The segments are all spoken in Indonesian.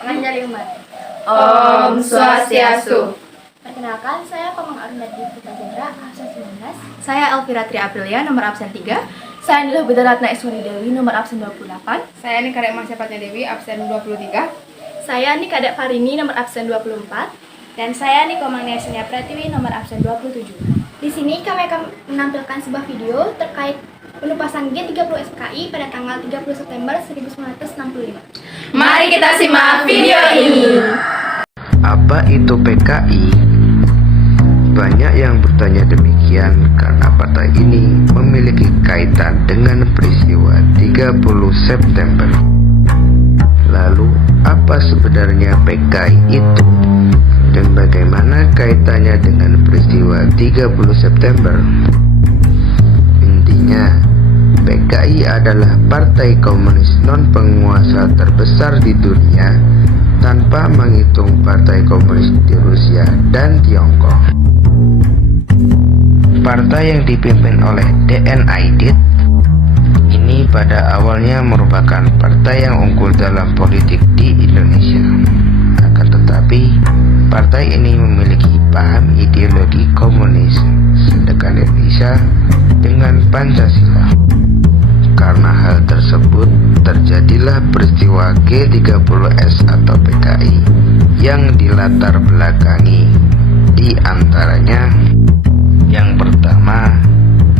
Penganjali umat. Om Swastiastu. Perkenalkan, saya Komang Arundati Putra Jendra, absen 19. Saya Elvira Tri Aprilia, nomor absen 3. Saya Nila Budaratna Iswari Dewi, nomor absen 28. Saya Nika Dek Masyapatnya Dewi, absen 23. Saya Nika Dek Farini, nomor absen 24. Dan saya Nikomang Nesia Pratiwi, nomor absen 27. Di sini kami akan menampilkan sebuah video terkait penumpasan G30 SPKI pada tanggal 30 September 1965. Mari kita simak video ini. Apa itu PKI? Banyak yang bertanya demikian karena partai ini memiliki kaitan dengan peristiwa 30 September. Lalu, apa sebenarnya PKI itu? Dan bagaimana kaitannya dengan peristiwa 30 September? Intinya, PKI adalah partai komunis non-penguasa terbesar di dunia tanpa menghitung partai komunis di Rusia dan Tiongkok. Partai yang dipimpin oleh D.N. Aidit ini pada awalnya merupakan partai yang unggul dalam politik di Indonesia. Akan tetapi, partai ini memiliki paham ideologi komunis, sedangkan Indonesia dengan Pancasila. Karena hal tersebut, terjadilah peristiwa G30S atau PKI yang dilatar belakangi di antaranya yang pertama,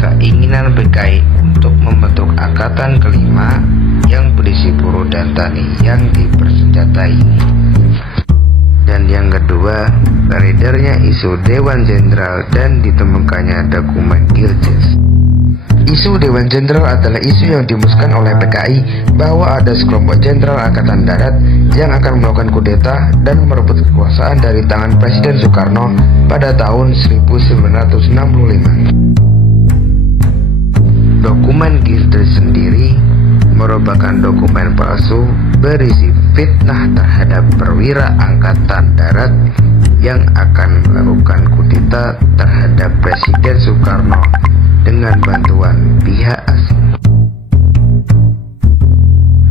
keinginan PKI untuk membentuk angkatan kelima yang berisi buruh dan tani yang dipersenjatai. Dan yang kedua, beredarnya isu Dewan Jenderal dan ditemukannya dokumen Gilchrist. Isu Dewan Jenderal adalah isu yang dimuskan oleh PKI bahwa ada sekelompok jenderal angkatan darat yang akan melakukan kudeta dan merebut kekuasaan dari tangan Presiden Soekarno pada tahun 1965. Dokumen Gilchrist sendiri merupakan dokumen palsu berisi fitnah terhadap perwira angkatan darat yang akan melakukan kudeta terhadap Presiden Soekarno dengan bantuan pihak asing.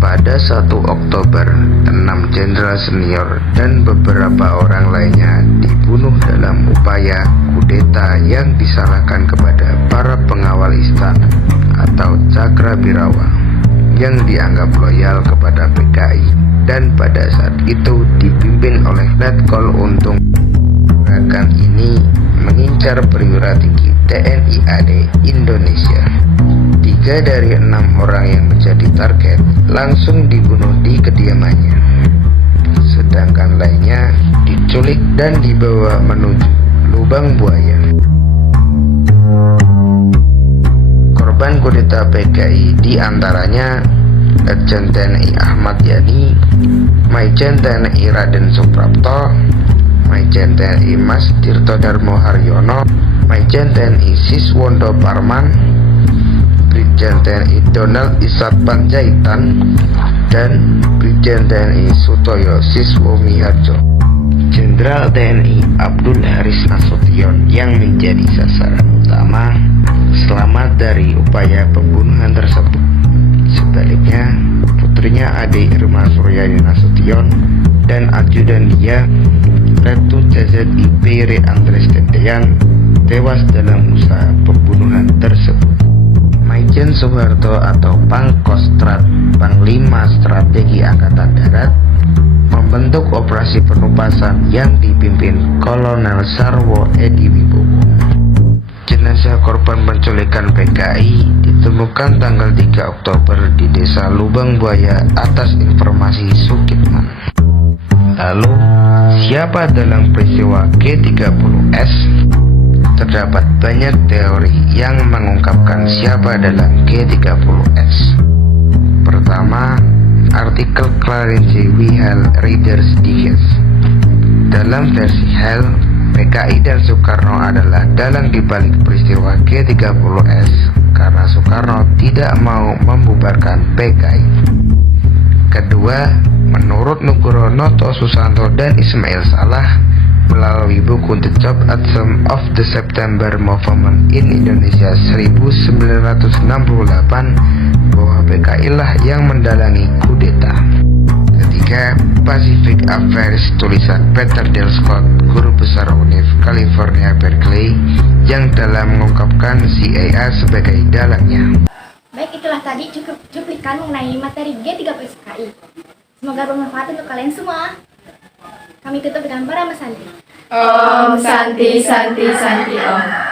Pada 1 Oktober, 6 jenderal senior dan beberapa orang lainnya dibunuh dalam upaya kudeta yang disalahkan kepada para pengawal istana atau Cakrawirawa yang dianggap loyal kepada PKI dan pada saat itu dipimpin oleh Letkol Untung. Gerakan ini mengincar perwira tinggi TNI AD Indonesia. 3 dari 6 orang yang menjadi target langsung dibunuh di kediamannya, sedangkan lainnya diculik dan dibawa menuju lubang buaya. Korban kudeta PKI diantaranya Letjen TNI Ahmad Yani, Maijen TNI Raden Suprapto, Maijen TNI Mas Tirto Darmo Haryono, Maijen TNI Siswondo Parman, Brigjen TNI Donald Isat Panjaitan, dan Brigjen TNI Sutoyo Siswo Miharjo. Jenderal TNI Abdul Haris Nasution yang menjadi sasaran utama selamat dari upaya pembunuhan tersebut. Sebaliknya, putrinya Ade Irma Suryani Nasution dan ajudan dia Letu CZI Pere Andres Tentean tewas dalam usaha pembunuhan tersebut. Maijen Soeharto atau Pangkostrat, Panglima Strategi Angkatan Darat, membentuk operasi penumpasan yang dipimpin Kolonel Sarwo Edi Wibowo. Jenazah korban penculikan PKI ditemukan tanggal 3 Oktober di Desa Lubang Buaya atas informasi Sukitman. Lalu, siapa dalam peristiwa G30S? Terdapat banyak teori yang mengungkapkan siapa dalam G30S. Pertama, artikel Clarence Wihal Reader's Digest. Dalam versi Hal, PKI dan Soekarno adalah dalang dibalik peristiwa G30S karena Soekarno tidak mau membubarkan PKI. Kedua, menurut Nugroho Noto Susanto dan Ismail Salah melalui buku The Job at Some of the September Movement in Indonesia 1968 bahwa PKI lah yang mendalangi kudeta. Ketiga, ketiga, Pacific Affairs tulisan Peter Dale Scott, guru besar Univ California Berkeley, yang dalam mengungkapkan CIA sebagai dalangnya. Baik, itulah tadi cuplikan mengenai materi G30 SKI. Semoga bermanfaat untuk kalian semua. Kami tutup dengan para Santi. Om Santi Santi Santi Om.